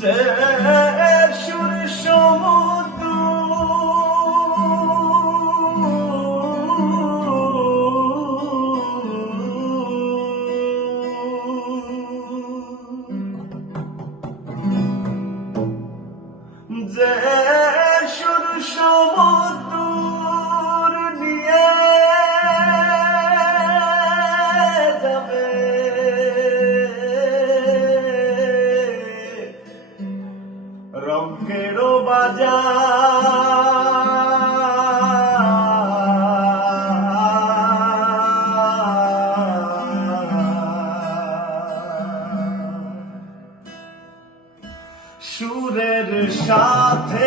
যে সুর সমুদ্র। যে সুর সমুদ্র যাবে। রঙ্গেরও বাজার। সুরের সাথে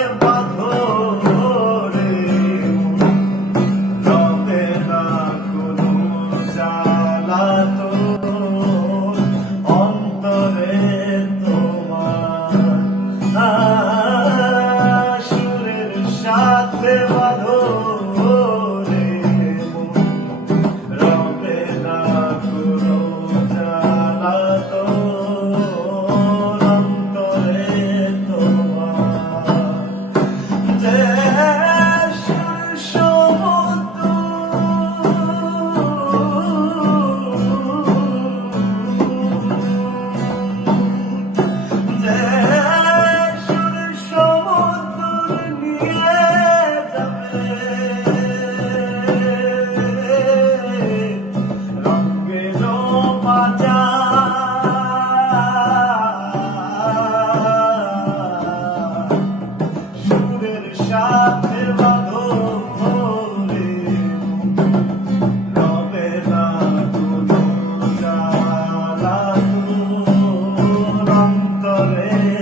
Amen.